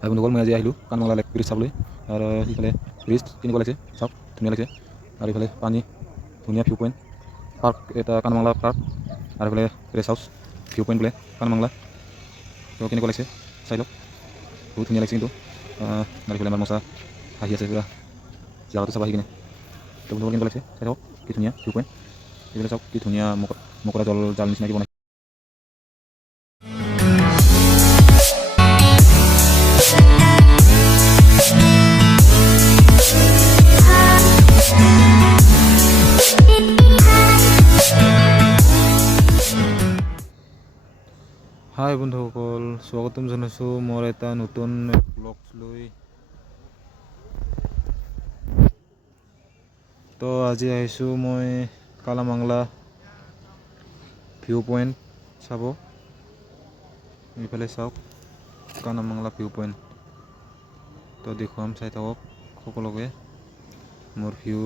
ভাই বন্ধুসকল মই আজি আহিলোঁ কাণমঙলা লেক ব্ৰিজ চাবলৈ আৰু ইফালে ব্ৰিজ কেনেকুৱা লাগিছে চাওক ধুনীয়া লাগিছে আৰু ইফালে পানী ধুনীয়া ভিউ পইণ্ট পাৰ্ক এটা কাণমঙলা পাৰ্ক আৰু ইফালে ৰেষ্ট হাউচ ভিউ পইণ্ট বোলে কাণমঙলা তো কেনেকুৱা লাগিছে চাই লওক বহুত ধুনীয়া লাগিছে কিন্তু আৰু ইফালে আমাৰ মচা আহি আছে পুৰা জাগাটো চাব আহি কিনে তো বন্ধুসকল কেনেকুৱা লাগিছে চাই থাকক কি ধুনীয়া ভিউ পইণ্ট এইফালে চাওক কি ধুনীয়া মকৰা জাল নিচিনা কি বনাইছে। হাই বন্ধুসকল স্বাগতম জনাইছোঁ মোৰ এটা নতুন ব্লগ লৈ। তো আজি আহিছোঁ মই কালামাংলা ভিউ পইণ্ট চাব। এইফালে চাওক কালামাংলা ভিউ পইণ্ট তো দেখুৱাম চাই থাকক সকলোকে মোৰ ভিউ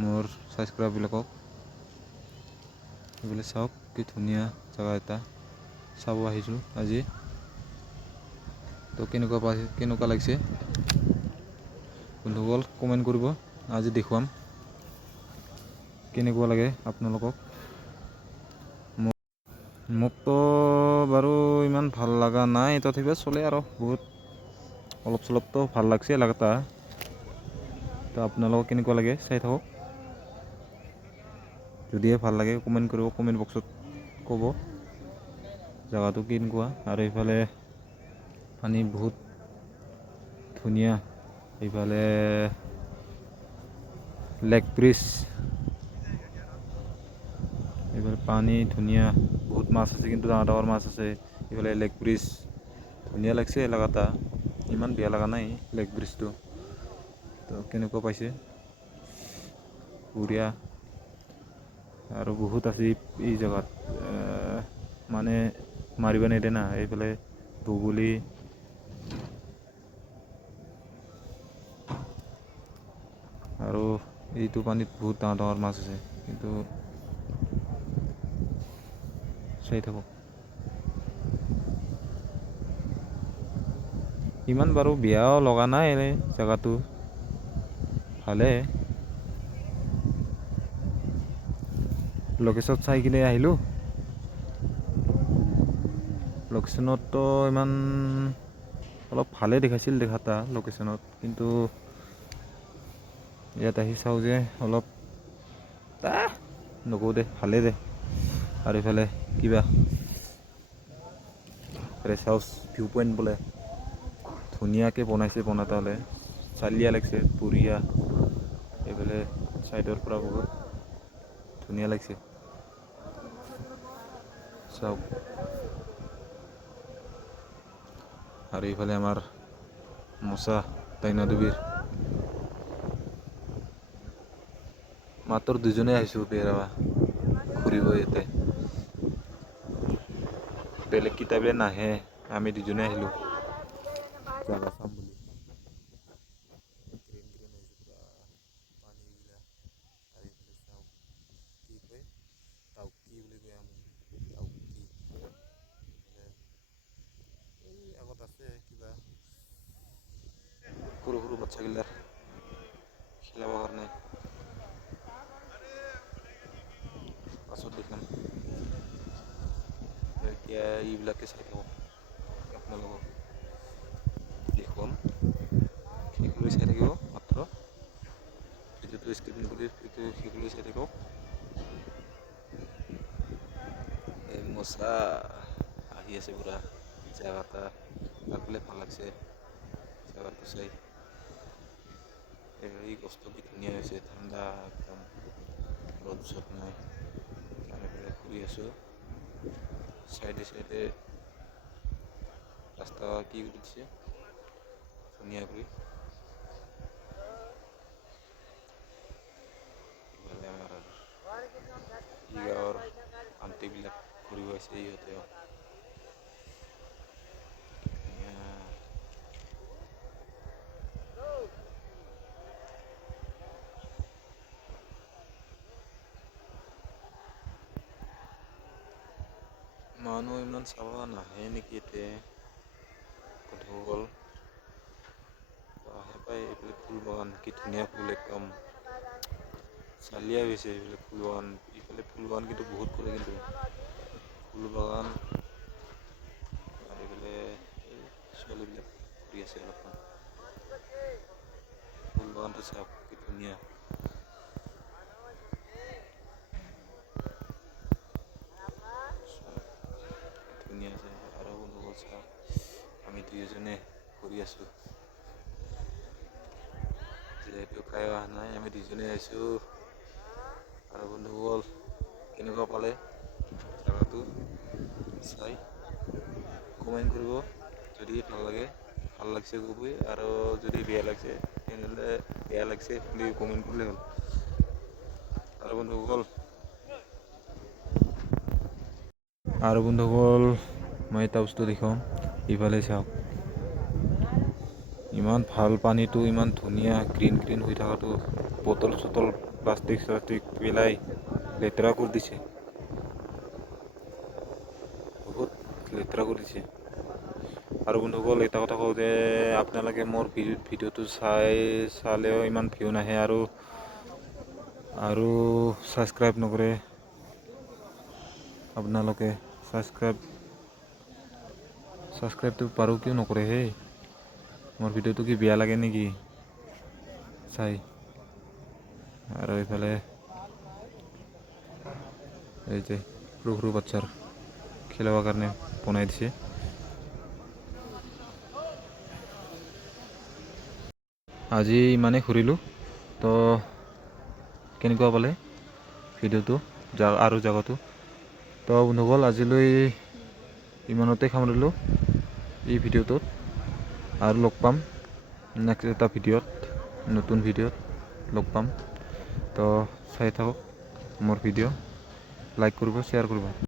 মোৰ ছাবস্ক্ৰাইববিলাকক। এইফালে চাওক কি ধুনীয়া জেগা এটা চাব আহিছোঁ আজি। তো কেনেকুৱা লাগিছে বন্ধুসকল কমেণ্ট কৰিব। আজি দেখুৱাম কেনেকুৱা লাগে আপোনালোকক। মোকতো বাৰু ইমান ভাল লগা নাই তথাপিও চলে আৰু বহুত অলপ চলপতো ভাল লাগছে এলেকাটা। তো আপোনালোকক কেনেকুৱা লাগে চাই থাকক। যদিহে ভাল লাগে কমেণ্ট কৰিব, কমেণ্ট বক্সত ক'ব জেগাটো কেনেকুৱা। আৰু এইফালে পানী বহুত ধুনীয়া, এইফালে লেক ব্ৰিজ, এইফালে পানী ধুনীয়া বহুত মাছ আছে কিন্তু ডাঙৰ ডাঙৰ মাছ আছে। এইফালে লেক ব্ৰিজ ধুনীয়া লাগছে এলেকাটা, ইমান বেয়া লগা নাই লেক ব্ৰিজটো। তো কেনেকুৱা পাইছে বঢ়িয়া। আৰু বহুত আছে এই জেগাত মানে মাৰিব নিদিয়ে না। এইফালে বগলী আৰু এইটো পানীত বহুত ডাঙৰ ডাঙৰ মাছ আছে কিন্তু চাই থাকক। ইমান বাৰু বেয়াও লগা নাই এনেই জেগাটো ভালে। লোকেশ্যন চাই কিনে আহিলোঁ। লোকেশ্যনততো ইমান অলপ ভালেই দেখাইছিল দেখাটা লোকেশ্যনত, কিন্তু ইয়াত আহি চাওঁ যে অলপ নকওঁ দে ভালেই দে। আৰু ইফালে কিবা ৰেষ্ট হাউচ ভিউ পইণ্ট বোলে ধুনীয়াকৈ বনাইছে, বনাওঁতে হ'লে চালিয়া লাগিছে বঢ়িয়া। এইফালে ছাইডৰ পৰা বহুত ধুনীয়া লাগিছে চাওক। আৰু এইফালে আমাৰ মচা দাইনাদেৱীৰ মাত্ৰ দুজনে আহিছোঁ বেৰাবা ঘূৰিব ইয়াতে, বেলেগ কিতাপে নাহে, আমি দুজনে আহিলোঁ জাগা চাম বুলি। গ্ৰীণ গ্ৰীণ হৈছে পুৰা পানীবিলাক। আৰু এইফালে চাওক কি কয় টাউকি বুলি কয় আমি, টাউকি। এই আগত আছে কিবা সৰু সৰু বাচ্চাগিলাৰ খেলাব কাৰণে, পাছত দেখাম। এতিয়া এইবিলাকে চাই থাকক আপোনালোকক দেখুৱাম, সেইগুলো চাই থাকিব মাত্ৰ ভিডিঅ'টো স্কিপ নকৰি সেইগুলো চাই থাকক। এই মচা আহি আছে পুৰা জাগাটা আগলে ভাল লাগছে জাগাটো চাই। এই গছটো কি ধুনীয়া হৈছে ঠাণ্ডা একদম ৰ'দ চদ নাই। আৰু এইফালে ফুৰি আছোঁ চাইডে চাইডে ৰাস্তা কি কৰি দিছে ধুনীয়া কৰি। ইফালে আমাৰ ই গাঁৱৰ আণ্টিবিলাক ঘূৰিব আহিছে ইহঁতেও। মানুহ ইমান চাব নাহে নেকি এতিয়া বন্ধুসকল। কি ধুনীয়া ফুল একদম চালিয়া গৈছে এইবিলাক ফুল বাগান। ইফালে ফুল বাগান কিন্তু বহুত কৰে, কিন্তু ফুল বাগান আৰু এইফালে ছোৱালীবিলাক ঘূৰি আছে অলপমান। ফুল বাগানটো চাওক কি ধুনীয়া। ধুনীয়া আছে আৰু বন্ধুসকল চাওক, আমি দুয়োজনে ঘূৰি আছোঁ। যিহেতু কায়ো অহা নাই, আমি দুজনে আহিছোঁ। আৰু বন্ধুসকল কেনেকুৱা পালে জাগাটো চাই কমেণ্ট কৰিব। যদি ভাল লাগে, ভাল লাগিছে কবি, আৰু যদি বেয়া লাগিছে তেনেহ'লে বেয়া লাগিছে বুলি কমেণ্ট কৰিলে হ'ল। আৰু বন্ধুসকল মই এটা বস্তু দেখুৱাম, ইফালে চাওক ইমান ভাল পানীটো, ইমান ধুনীয়া গ্ৰীণ গ্ৰীণ হৈ থকাটো, বটল চটল প্লাষ্টিক চাষ্টিক পেলাই লেতেৰা কৰি দিছে, বহুত লেতেৰা কৰি দিছে। আৰু বন্ধুসকল এটা কথা কওঁ যে আপোনালোকে মোৰ ভিডিঅ'টো চালেও ইমান ভিউ নাহে আৰু ছাবস্ক্ৰাইব নকৰে। আপোনালোকে ছাবস্ক্ৰাইবটো পাৰোঁ কিয় নকৰে হেই? মোৰ ভিডিঅ'টো কি বেয়া লাগে নেকি চাই? আৰু এইফালে এই যে সৰু সৰু বাচ্চাৰ খেলিবৰ কাৰণে বনাই দিছে। আজি ইমানেই ঘূৰিলোঁ, তো কেনেকুৱা পালে ভিডিঅ'টো আৰু জাগাটো? তো বন্ধুসকল আজিলৈ ইমানতে সামৰিলোঁ এই ভিডিঅ'টোত, আৰু লগ পাম নেক্সট এটা ভিডিঅ'ত, নতুন ভিডিঅ'ত লগ পাম। তো চাই থাকক মোৰ ভিডিঅ', লাইক কৰিব, শ্বেয়াৰ কৰিব।